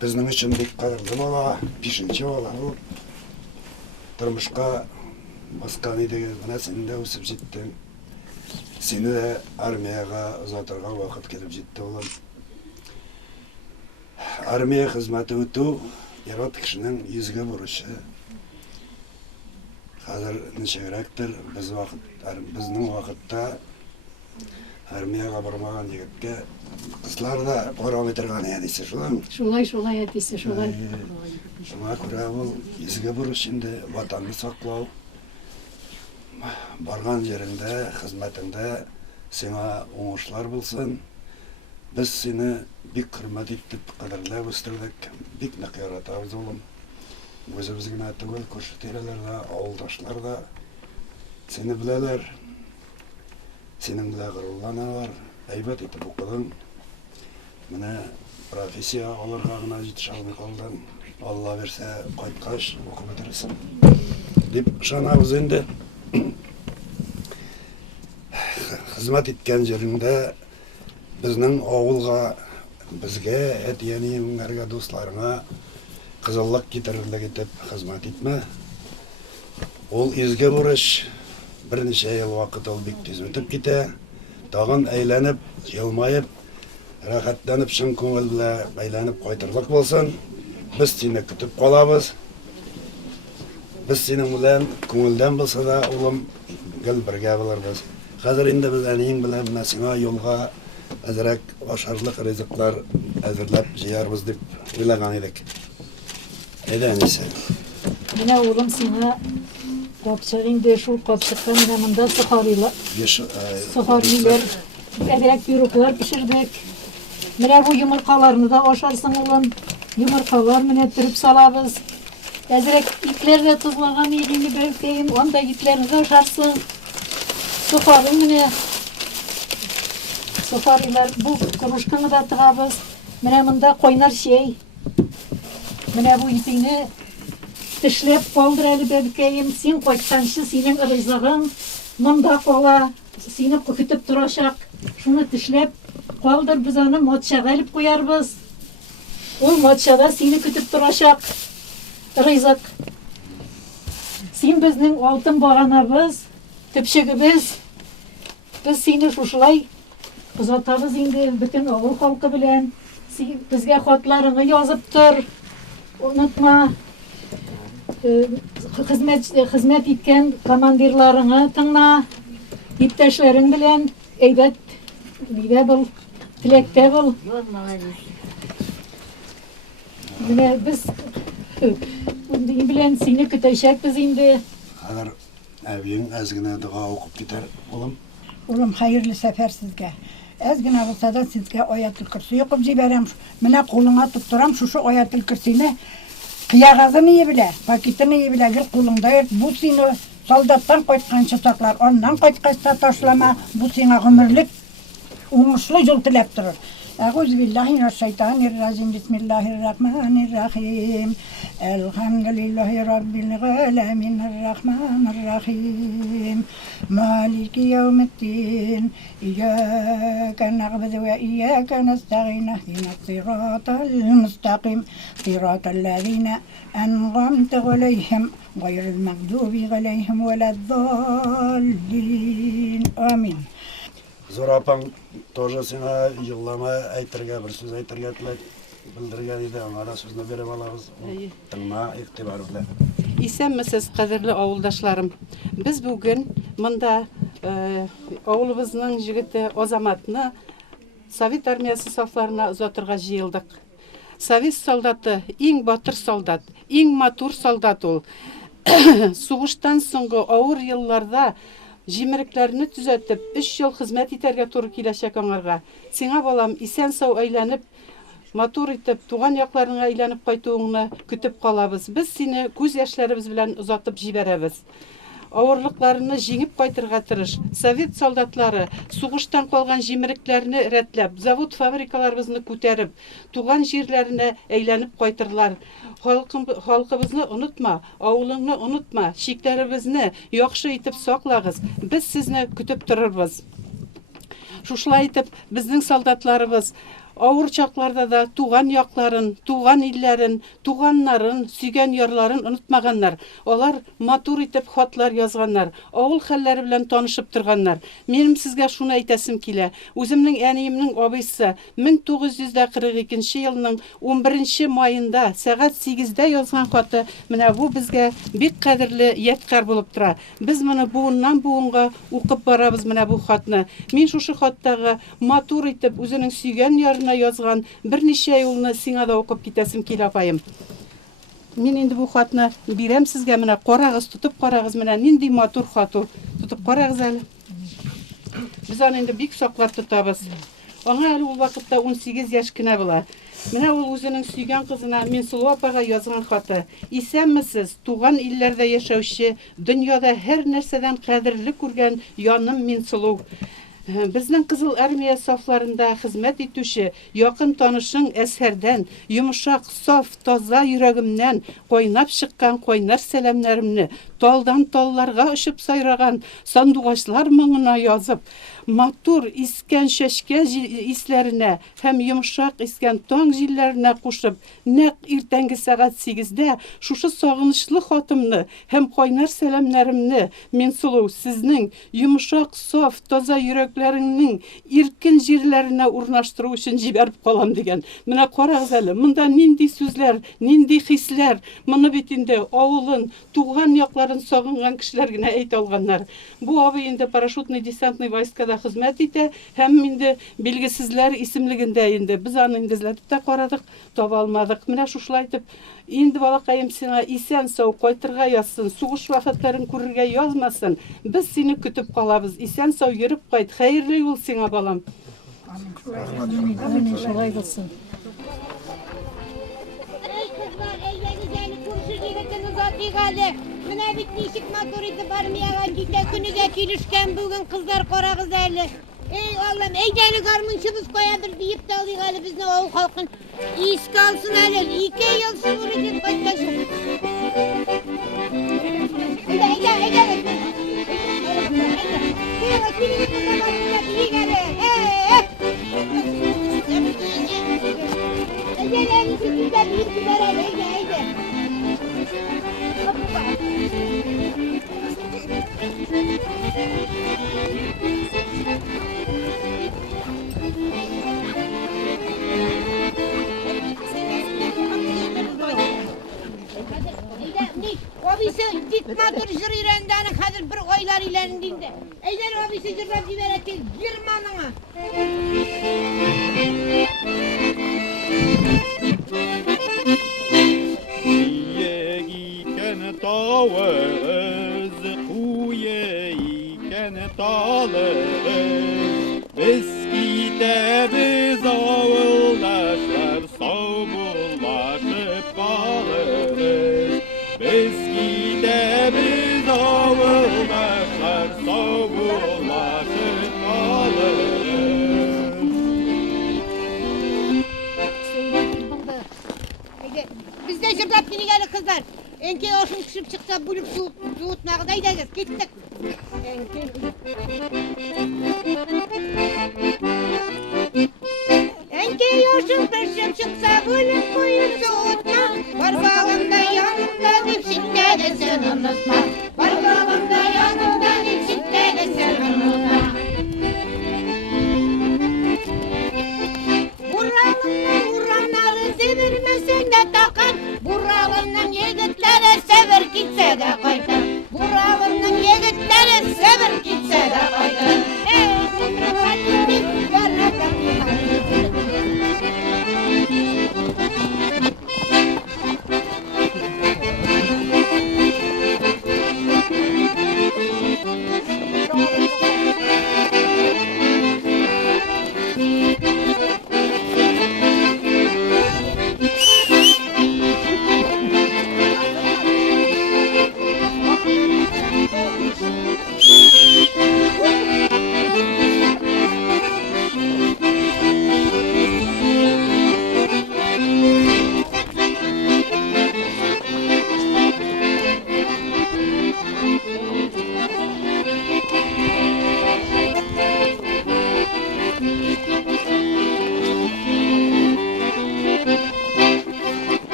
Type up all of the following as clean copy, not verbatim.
Безнең өчен бик кадерле бала, 5нче бала ул. Тормышка баскан иде, менә син дә үсеп җиттең. Сине дә армияга озатырга вакыт килеп җитте улым. Армия хезмәте үтү ир-ат кешенең изге бурычы. Хәзер ничегрәктер безнең вакытта армияга бармаган егеткә кызлар да карап торган әдисе шулай. Шулай әтисе, шулай. Шуңа күрә ул изге бурыч инде ватанны саклау. Барган җирендә, хезмәтеңдә сиңа уңышлар булсын. Без сине бик хөрмәт итеп, кадерләп үстердек, бик нык яратабыз улым. Үзебез генә түгел, күрше-тирәләрдә, авылдашлар да сине беләләр. Синең белән горурланалар, әйбәт итеп укыдың. Менә профессия алырга гына җитеш алмый калдың. Алла берсә, кайткач укып бетерерсең. Дип ышанабыз инде. Хезмәт иткән җиреңдә безнең авылга, безгә, әти-әниеңнәргә, дусларыңа кызыллык китерерлек итеп хезмәт итмә. Ул изге бурыч, берничә ел вакыт ул бик тиз үтеп китә. Тагын әйләнеп, елмаеп, рәхәтләнеп, чын күңел белән әйләнеп кайтырлык булсын. Без сине көтеп калабыз. Без синең белән күңелдән булса да, улым, гел бергә булырбыз. Хәзер инде без әниең белән менә сиңа юлга әзрәк ашарлык ризыклар әзерләп җыярбыз дип уйлаган идек. Әйдә, әнисе. Менә улым сиңа капчык инде, шул капчыкка менә монда сухарилар, әзрәк пироглар пешердек. Менә бу йомыркаларны да ашарсың улым. Йомыркалар менә төреп салабыз. Әзрәк итләрне тузлаган идең бәлкем, анда итләрне дә ашарсың. Сухарый менә. Сухарилар бу кружканы да тыгабыз. Менә монда кайнар чәй. Менә бу итеңне тешләп калдыр әле бәлкем, син кайтканчы синең ризыгың монда кала. Сине көтеп торачак. Шуны тешләп калдыр, без аны матчага алып куярбыз. Ул матчада сине көтеп торачак. Ризык. Син безнең алтын баганабыз, төпчегебез. Без сине шушылай озатабыз инде бөтен авыл халкы белән. Син безгә хатларыңны язып тор. Онытма. Хезмәт иткән командирларыңны тыңла. Иптәшләрең белән әйбәт бул, теләктә бул. Менә без белән сине көтәчәкбез инде. Хәзер әбиең әз генә дуга укып китәр, улым. Улым, хәерле сәфәр сезгә. Әз генә булса да сезгә аятул курси укып җибәрәм. Менә кулыңа тоттырам шушы аятул курсине. Кыягазын ие белә, пакетын ие белә, гел кулыңда бу сине солдаттан кайтканчы саклар, аннан кайткач та ташлама, бу сиңа гомерлек уңышлы юл теләп торыр. Әгуз биллаһи минәш шайтанир раҗим. Бисмиллаһир рахманир рахим. Элхамдулиллаһи раббил галәмин аррахманир рахим. Малики яумиддин. Iyяка нәгъбуду ва iyяка настағин. Иhdинас сиратал мустақим. Сиратал лазина анғамта ғалайһим ғайрил мағдуби ғалайһим валаддаллин. Амин. Зур апаң тоже сиңа еллама әйтергә, бер сүз әйтергә теләп белдергән иде. Аңа да сүзне биреп алабыз. Тыңла, игътибар белән. Исәнмесез, кадерле авылдашларым. Без бүген монда авылыбызның җегете Азаматны Совет армиясы сафларына озатырга җыелдык. Совет солдаты, иң батыр солдат, иң матур солдат ул. Сугыштан соңгы авыр елларда җимерекләрне төзәтеп, 3 ел хезмәт итәргә туры киләчәк аңарга. Сиңа балам исән-сау әйләнеп, матур итеп, туган якларыңа әйләнеп кайтуыңны көтеп калабыз. Без сине күз яшьләребез белән озатып җибәрәбез. Авырлыкларны җиңеп кайтырга тырыш. Совет солдатлары сугыштан калган җимерекләрне рәтләп, завод-фабрикаларыбызны күтәреп, туган җирләренә әйләнеп кайтырлар. Халкыбызны онытма, авылыңны онытма, чикләребезне яхшы итеп саклагыз. Без сезне көтеп торырбыз. Шушылай итеп, безнең солдатларыбыз Авыр чакларда да туган якларын, туган илләрен, туганнарын, сөйгән ярларын онытмаганнар. Алар матур итеп хатлар язганнар, авыл хәлләре белән танышып торганнар. Минем сезгә шуны әйтәсем килә. Үземнең әниемнең абыйсы 1942 елның 11 майында сәгать 8-дә язган хаты менә бу безгә бик кадерле ядкар булып тора. Без моны буыннан буынга укып барабыз менә бу хатны. Мин шушы хаттагы матур итеп үзенең сөйгән ярына язган берничә юлны сиңа да укып китәсем килә, апайым. Мин инде бу хатны бирәм сезгә, менә карагыз, тотып карагыз, менә нинди матур хат ул. Тотып карагыз әле. Без аны инде бик саклап тотабыз. Аңа әле ул вакытта 18 яшь кенә була. Менә ул үзенең сөйгән кызына Минсылу апага язган хаты. Исәнмесез, туган илләрдә яшәүче, дөньяда һәр нәрсәдән кадерле күргән яным Минсылу. Безнең Кызыл армия сафларында хезмәт итүче якын танышың Әсәрдән, йомшак, саф, таза йөрәгемнән кайнап чыккан кайнар сәламнәремне талдан талларга очып сайраган сандугачлар моңына язып, матур искән чәчкә исләренә һәм йомшак искән таң җилләренә кушып, нәкъ иртәнге сәгать 8-дә шушы сагынычлы хатымны һәм кайнар сәламнәремне Минсылу сезнең йомшак, саф, таза йөрәкләреңнең иркен җирләренә урнаштыру өчен җибәреп калам дигән. Менә карагыз әле, монда нинди сүзләр, нинди хисләр, моны бит инде авылын, туган якларын сагынган кешеләр генә әйтә алганнар. Бу абый инде парашютный десантный войскада хезмәт итә һәм инде билгесезләр исемлегендә инде. Без аны инде эзләтеп тә карадык, таба алмадык. Менә шушылай итеп, инде балакаем сиңа исән сау кайтырга язсын, сугыш вакытларын күрергә язмасын. Без сине көтеп калабыз. Исән сау йөреп кайт. Хәерле юл сиңа, балам. Амин, шулай булсын. Ey kızlar, ey yeni kurşu yigitini uzatıygalı. Mına bit nişik maturidi barmayagan gide günüge kilişken bugün kızlar korağız eli. Ey Allah'ım, ey deli garmınçımız koyadır deyip de alıygalı bizne oğul halkın. İş kalsın eli, 2 yıl sınırı başlasın. Obisi dikmatur jır irendani hazır bir oylar ilerindinde. Eğer obisi jırlap jiberetil girmanına. Iken tavız, uye iken talız. Eskide biz avuldaşlar savullaşıp kalırız. Eskide biz avuldaşlar savullaşıp kalırız. Bizde jırlap yeni geldi kızlar. Enke olsun kışıp çıksa bulup soğutmağı da gideceğiz. Gittik. Enke olsun kışıp çıksa bulup koyun soğutma. Var bağımda yanımda dipsinde de sen unutma. Var bağımda yanımda dipsinde de sen unutma. Buralımdan vuranları sevirmesen de takan. Buralımdan yigitlere sever gitse de kaytar. Buralımdan yigitlere sever gitse de kaytar.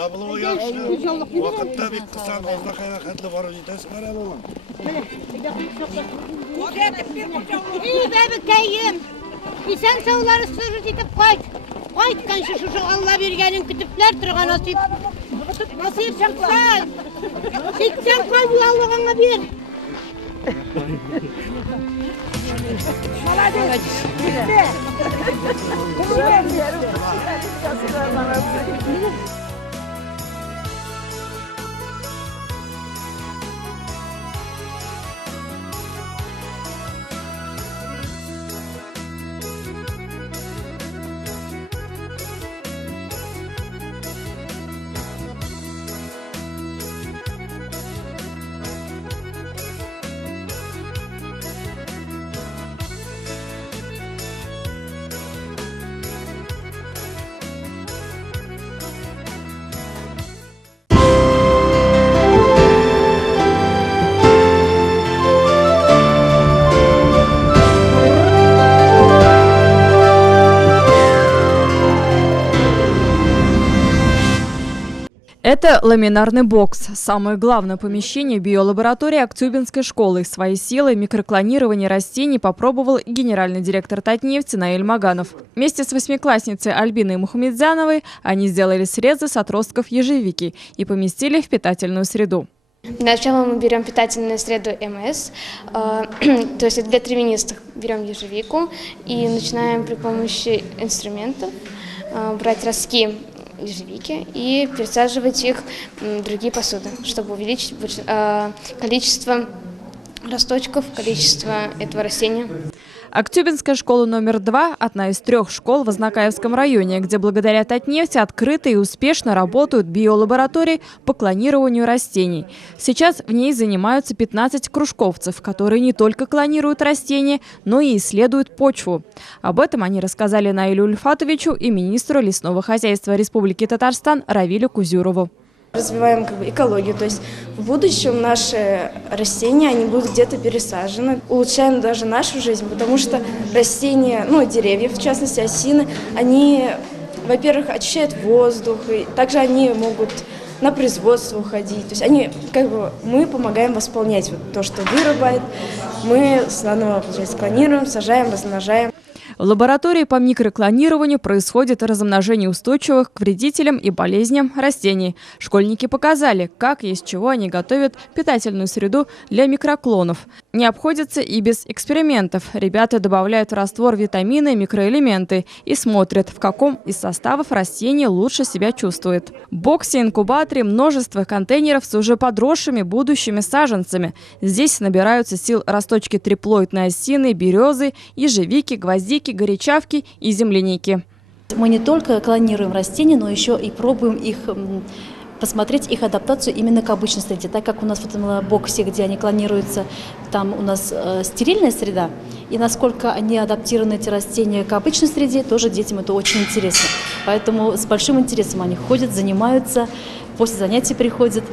Табылу яхшы. Вакытта бик кыса болса хәтле барып җитәсез әле улым. Ey bebekeyim. İsen sağları sürü gidip kayıt. Kayıtkan şu Allah bergenin kütüpler turgan nasip. Nasip çıksan. Çıksan koy bu Allah'ına bir. Это ламинарный бокс, самое главное помещение биолаборатории Актюбинской школы. Свои силы микроклонирования растений попробовал генеральный директор Татнефти Наиль Маганов. Вместе с восьмиклассницей Альбиной Мухамедзяновой они сделали срезы с отростков ежевики и поместили в питательную среду. Для начала мы берем питательную среду МС, то есть для травянистых берем ежевику и начинаем при помощи инструментов брать ростки ежевики и пересаживать их в другие посуды, чтобы увеличить количество росточков, количество этого растения. Актюбинская школа номер 2 – одна из 3 школ в Азнакаевском районе, где благодаря Татнефти открыто и успешно работают биолаборатории по клонированию растений. Сейчас в ней занимаются 15 кружковцев, которые не только клонируют растения, но и исследуют почву. Об этом они рассказали Наилю Ульфатовичу и министру лесного хозяйства Республики Татарстан Равилю Кузюрову. Развиваем экологию, то есть в будущем наши растения, они будут где-то пересажены. Улучшаем даже нашу жизнь, потому что растения, деревья, в частности осины, они, во-первых, очищают воздух, и также они могут на производство уходить. То есть мы помогаем восполнять то, что вырубает. Мы заново, клонируем, сажаем, размножаем. В лаборатории по микроклонированию происходит размножение устойчивых к вредителям и болезням растений. Школьники показали, как и из чего они готовят питательную среду для микроклонов. Не обходятся и без экспериментов. Ребята добавляют в раствор витамины и микроэлементы и смотрят, в каком из составов растение лучше себя чувствует. В боксе-инкубаторе множество контейнеров с уже подросшими будущими саженцами. Здесь набираются сил росточки триплоидной осины, березы, ежевики, гвоздики, горячавки и земляники. Мы не только клонируем растения, но еще и пробуем посмотреть их адаптацию именно к обычной среде. Так как у нас в этом боксе, где они клонируются, там у нас стерильная среда, и насколько они адаптированы, эти растения, к обычной среде, тоже детям это очень интересно. Поэтому с большим интересом они ходят, занимаются, после занятий приходят,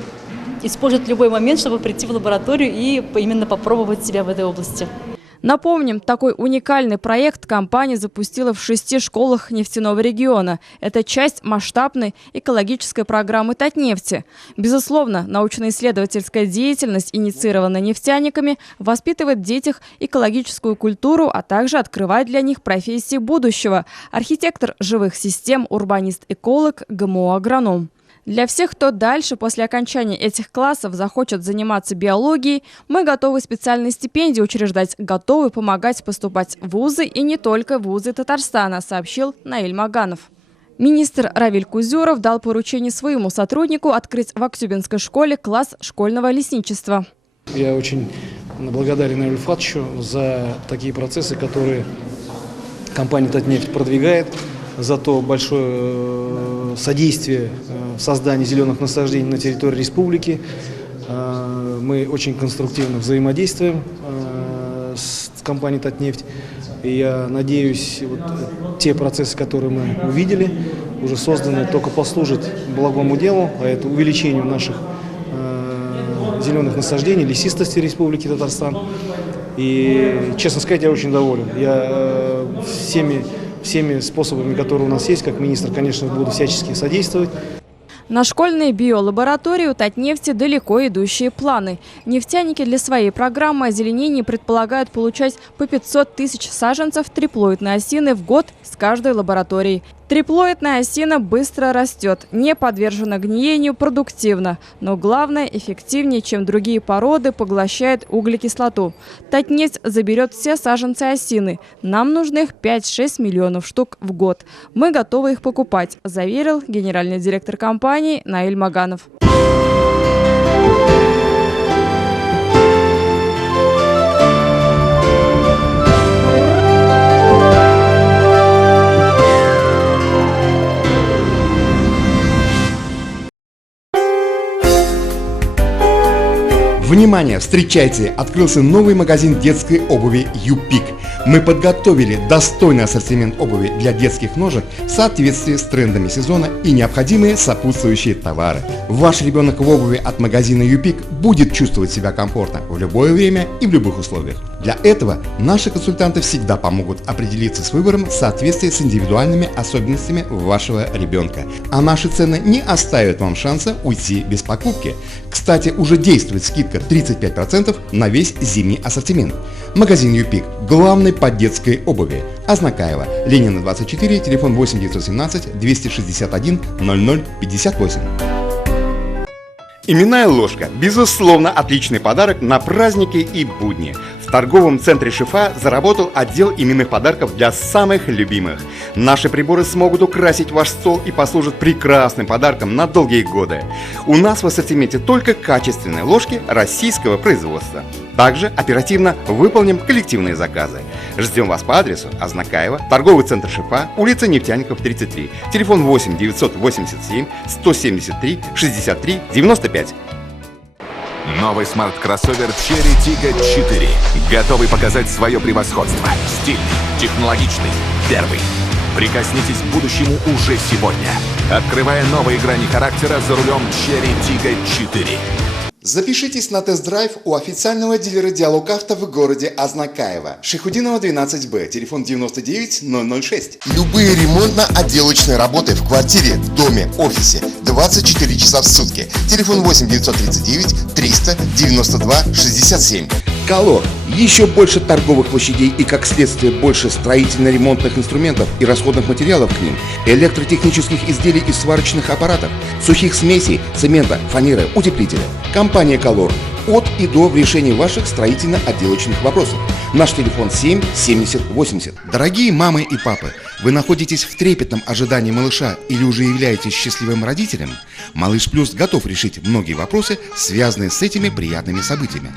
используют любой момент, чтобы прийти в лабораторию и именно попробовать себя в этой области. Напомним, такой уникальный проект компания запустила в 6 школах нефтяного региона. Это часть масштабной экологической программы Татнефти. Безусловно, научно-исследовательская деятельность, инициированная нефтяниками, воспитывает в детях экологическую культуру, а также открывает для них профессии будущего. Архитектор живых систем, урбанист-эколог, ГМО-агроном. Для всех, кто дальше, после окончания этих классов, захочет заниматься биологией, мы готовы специальные стипендии учреждать, готовы помогать поступать в вузы и не только в вузы Татарстана, сообщил Наиль Маганов. Министр Равиль Кузюров дал поручение своему сотруднику открыть в Актюбинской школе класс школьного лесничества. Я очень благодарен Наилю Ульфатовичу за такие процессы, которые компания «Татнефть» продвигает, за то большое содействие в создании зеленых насаждений на территории республики. Мы очень конструктивно взаимодействуем с компанией «Татнефть». И я надеюсь, те процессы, которые мы увидели, уже созданы, только послужат благому делу, а это увеличению наших зеленых насаждений, лесистости Республики Татарстан. И, честно сказать, я очень доволен. Я всеми способами, которые у нас есть, как министр, конечно, буду всячески содействовать. На школьной биолаборатории у Татнефти далеко идущие планы. Нефтяники для своей программы озеленения предполагают получать по 500 тысяч саженцев триплоидной осины в год с каждой лабораторией. Триплоидная осина быстро растет, не подвержена гниению, продуктивна. Но главное, эффективнее, чем другие породы, поглощает углекислоту. Татнефть заберет все саженцы осины. Нам нужно их 5-6 миллионов штук в год. Мы готовы их покупать, заверил генеральный директор компании Наиль Маганов. Внимание! Встречайте! Открылся новый магазин детской обуви «Юпик». Мы подготовили достойный ассортимент обуви для детских ножек в соответствии с трендами сезона и необходимые сопутствующие товары. Ваш ребенок в обуви от магазина «Юпик» будет чувствовать себя комфортно в любое время и в любых условиях. Для этого наши консультанты всегда помогут определиться с выбором в соответствии с индивидуальными особенностями вашего ребенка. А наши цены не оставят вам шанса уйти без покупки. Кстати, уже действует скидка 35% на весь зимний ассортимент. Магазин «Юпик» – главный по детской обуви. Азнакаева, Ленина 24, телефон 8 917 261 00 58. Именная ложка – безусловно отличный подарок на праздники и будни. В торговом центре «Шифа» заработал отдел именных подарков для самых любимых. Наши приборы смогут украсить ваш стол и послужат прекрасным подарком на долгие годы. У нас в ассортименте только качественные ложки российского производства. Также оперативно выполним коллективные заказы. Ждем вас по адресу Азнакаева, торговый центр «Шифа», улица Нефтяников, 33, телефон 8 987 173 63 95. Новый смарт-кроссовер Cherry Tiggo 4. Готовый показать свое превосходство. Стильный, технологичный, первый. Прикоснитесь к будущему уже сегодня. Открывая новые грани характера за рулем Cherry Tiggo 4. Запишитесь на тест-драйв у официального дилера «Диалог Авто» в городе Азнакаево. Шихудинова, 12Б, телефон 99 006. Любые ремонтно-отделочные работы в квартире, доме, офисе 24 часа в сутки. Телефон 8 939 300 92 67. Колор. Еще больше торговых площадей и, как следствие, больше строительно-ремонтных инструментов и расходных материалов к ним, электротехнических изделий и сварочных аппаратов, сухих смесей, цемента, фанеры, утеплителя. Компания «Колор». От и до в решении ваших строительно-отделочных вопросов. Наш телефон 7 70 80. Дорогие мамы и папы, вы находитесь в трепетном ожидании малыша или уже являетесь счастливым родителем? Малыш Плюс готов решить многие вопросы, связанные с этими приятными событиями.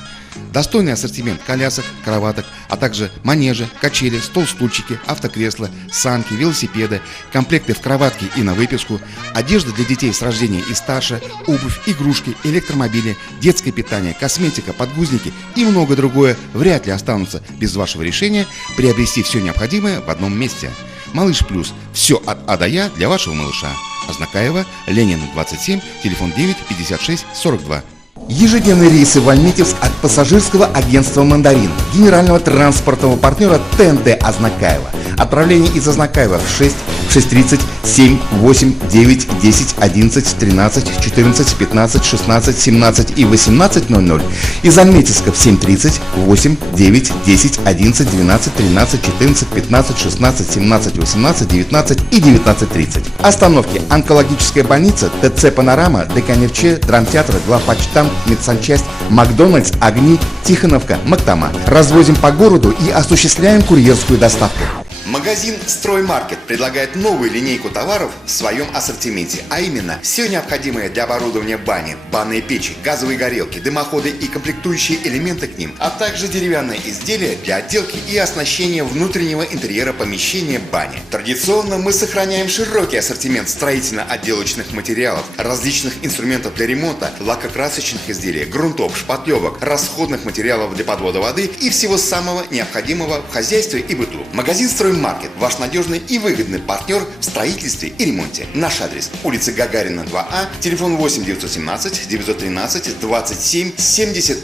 Достойный ассортимент колясок, кроваток, а также манежи, качели, стол-стульчики, автокресла, санки, велосипеды, комплекты в кроватке и на выписку, одежда для детей с рождения и старше, обувь, игрушки, электромобили, детское питание, косметика, подгузники и многое другое вряд ли останутся без вашего решения приобрести все необходимое в одном месте. Малыш Плюс. Все от А до Я для вашего малыша. Азнакаева, Ленина 27, телефон 9 56 42. Ежедневные рейсы в Альметьевск от пассажирского агентства «Мандарин», генерального транспортного партнера ТНТ Азнакаева. Отправление из Азнакаева в 6, 6:30, 7, 8, 9, 10, 11, 13, 14, 15, 16, 17 и 18:00. Из Альметьевска в 7:30, 8, 9, 10, 11, 12, 13, 14, 15, 16, 17, 18, 19 и 19:30. Остановки: онкологическая больница, ТЦ «Панорама», ДКНРЧ, драмтеатр, главпочтамт, медсанчасть, Макдональдс, Огни, Тихоновка, Мактама. Развозим по городу и осуществляем курьерскую доставку. Магазин «Строймаркет» предлагает новую линейку товаров в своем ассортименте, а именно все необходимое для оборудования бани, банные печи, газовые горелки, дымоходы и комплектующие элементы к ним, а также деревянные изделия для отделки и оснащения внутреннего интерьера помещения бани. Традиционно мы сохраняем широкий ассортимент строительно-отделочных материалов, различных инструментов для ремонта, лакокрасочных изделий, грунтов, шпатлевок, расходных материалов для подвода воды и всего самого необходимого в хозяйстве и быту. Магазин «Строймаркет» – ваш надежный и выгодный партнер в строительстве и ремонте. Наш адрес – улица Гагарина, 2А, телефон 8 917 913 27 70.